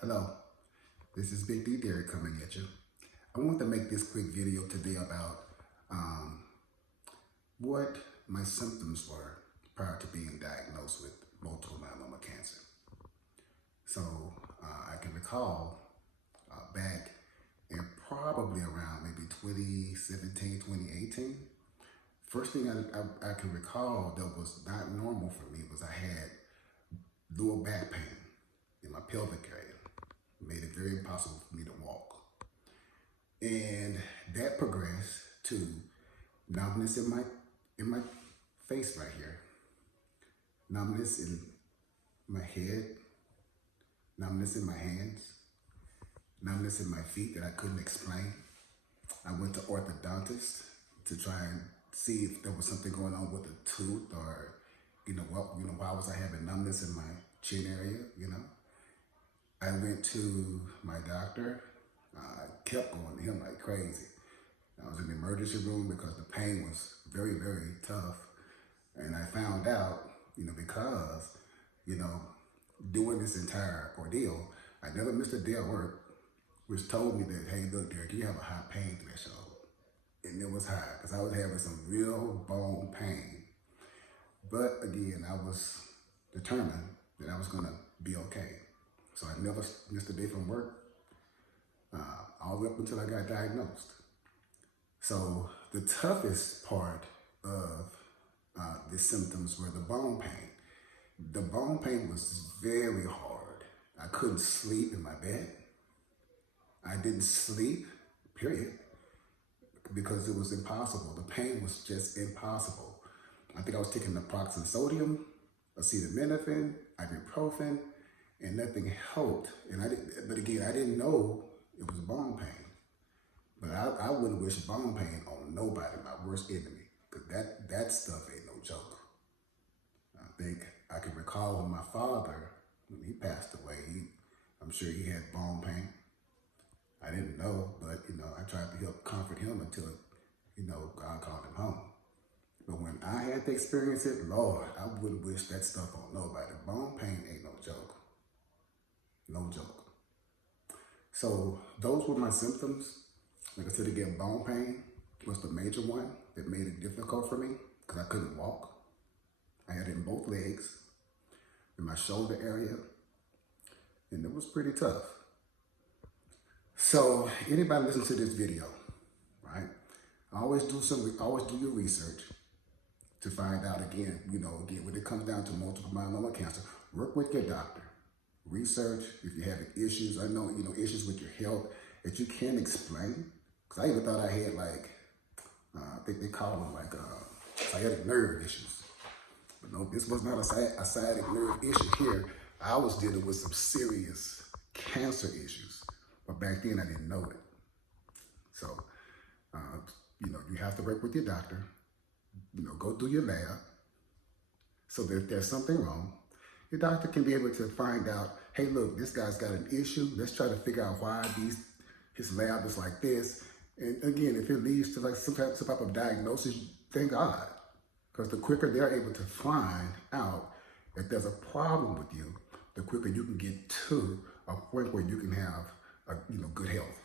Hello, this is Big D Derrick coming at you. I want to make this quick video today about what my symptoms were prior to being diagnosed with multiple myeloma cancer. So I can recall back in probably around maybe 2017, 2018, first thing I can recall that was not normal for me was I had lower back pain in my pelvic area. It made it very impossible for me to walk. And that progressed to numbness in my face right here, numbness in my head, numbness in my hands, numbness in my feet that I couldn't explain. I went to orthodontist to try and see if there was something going on with the tooth, or why was I having numbness in my chin area. I went to my doctor. I kept going to him like crazy. I was in the emergency room because the pain was very, very tough. And I found out, because, doing this entire ordeal, I never missed a day of work, which told me that, hey, look, Derrick, you have a high pain threshold. And it was high because I was having some real bone pain. But again, I was determined that I was gonna be okay. So I never missed a day from work, all the way up until I got diagnosed. So the toughest part of the symptoms were the bone pain. The bone pain was very hard. I couldn't sleep in my bed. I didn't sleep, period, because it was impossible. The pain was just impossible. I think I was taking naproxen sodium, acetaminophen, ibuprofen, and nothing helped. But again, I didn't know it was bone pain. But I wouldn't wish bone pain on nobody, my worst enemy, because that stuff ain't no joke. I think I can recall when my father, when he passed away, I'm sure he had bone pain. I didn't know, but I tried to help comfort him until, God called him home. But when I had to experience it, Lord, I wouldn't wish that stuff on nobody. Bone pain ain't no joke. No joke. So those were my symptoms. Like I said again, bone pain was the major one that made it difficult for me because I couldn't walk. I had it in both legs, in my shoulder area, and it was pretty tough. So anybody listen to this video, right? Always do your research to find out again, when it comes down to multiple myeloma cancer, work with your doctor. Research if you're having issues. I know, issues with your health that you can't explain. Because I even thought I had I think they call them sciatic nerve issues. But no, this was not a sciatic nerve issue here. I was dealing with some serious cancer issues. But back then I didn't know it. So, you have to work with your doctor. Go do your lab. So that if there's something wrong, your doctor can be able to find out, hey, look, this guy's got an issue. Let's try to figure out why his lab is like this. And again, if it leads to some type of diagnosis, thank God. Because the quicker they're able to find out if there's a problem with you, the quicker you can get to a point where you can have good health.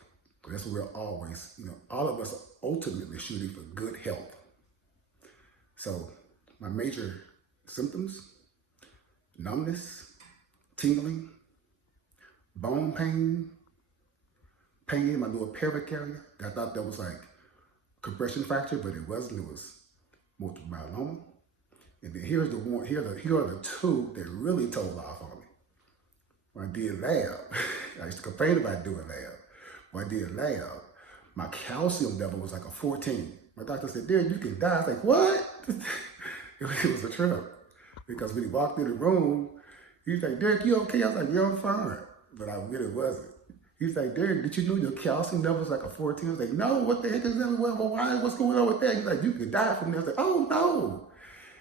That's what we're always, all of us are ultimately shooting for good health. So my major symptoms: numbness, tingling, bone pain, pain in my lower pelvic area. I thought that was like compression fracture, but it wasn't. It was multiple myeloma. And then here are the two that really told off on me. When I did lab, I used to complain about doing lab. When I did lab, my calcium level was like a 14. My doctor said, Derrick, you can die. I was like, what? It was a trip. Because when he walked in the room, he's like, Derrick, you okay? I was like, yeah, I'm fine. But I really wasn't. He's like, Derrick, did you know your calcium level was like a 14? I was like, no, what the heck is that? Why? What's going on with that? He's like, you could die from this. I was like, oh, no.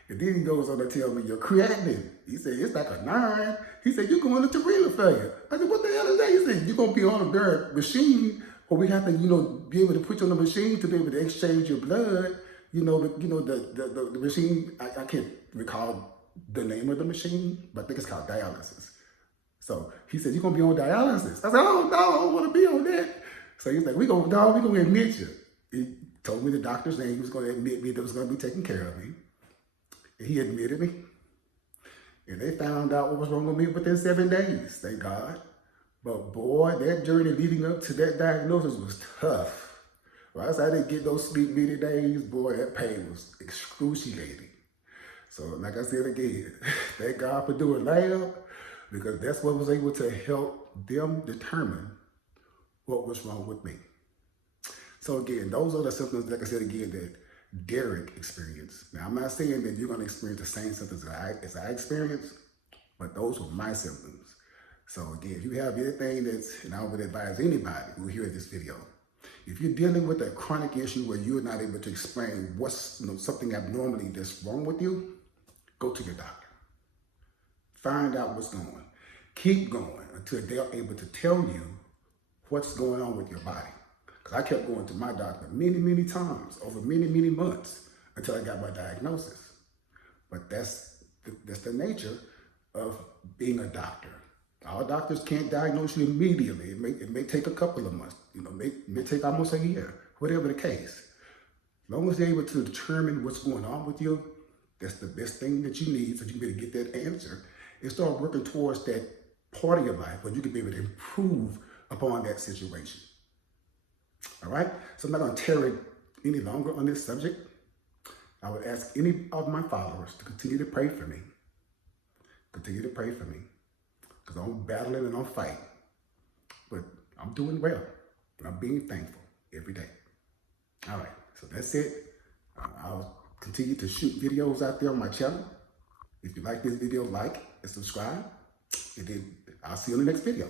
And then he goes on to tell me your creatinine. He said, it's like a 9. He said, you're going into renal failure. I said, what the hell is that? He said, you're going to be on a machine where we have to, be able to put you on the machine to be able to exchange your blood. The machine, I can't recall the name of the machine, but I think it's called dialysis. So he said, "You're gonna be on dialysis." I said, "Oh no, I don't want to be on that." So he's like, "We gonna admit you." He told me the doctor's name. He was gonna admit me. That was gonna be taking care of me. And he admitted me. And they found out what was wrong with me within 7 days. Thank God. But boy, that journey leading up to that diagnosis was tough. Right? So I didn't get those sleep many days. Boy, that pain was excruciating. So like I said again, thank God for doing lab, because that's what was able to help them determine what was wrong with me. So again, those are the symptoms, like I said again, that Derrick experienced. Now, I'm not saying that you're going to experience the same symptoms as I experienced, but those were my symptoms. So again, if you have anything that's, and I would advise anybody who hears this video, if you're dealing with a chronic issue where you're not able to explain what's something abnormally that's wrong with you, go to your doctor. Find out what's going on. Keep going until they're able to tell you what's going on with your body. Because I kept going to my doctor many, many times over many, many months until I got my diagnosis. But that's the nature of being a doctor. All doctors can't diagnose you immediately. It may take a couple of months. It may take almost a year, whatever the case. As long as they're able to determine what's going on with you, that's the best thing that you need so you can be able to get that answer and start working towards that part of your life where you can be able to improve upon that situation. All right? So I'm not going to tarry any longer on this subject. I would ask any of my followers to continue to pray for me. Continue to pray for me. Because I'm battling and I'm fighting. But I'm doing well. And I'm being thankful every day. All right. So that's it. I'll continue to shoot videos out there on my channel. If you like this video, like and subscribe. And then I'll see you in the next video.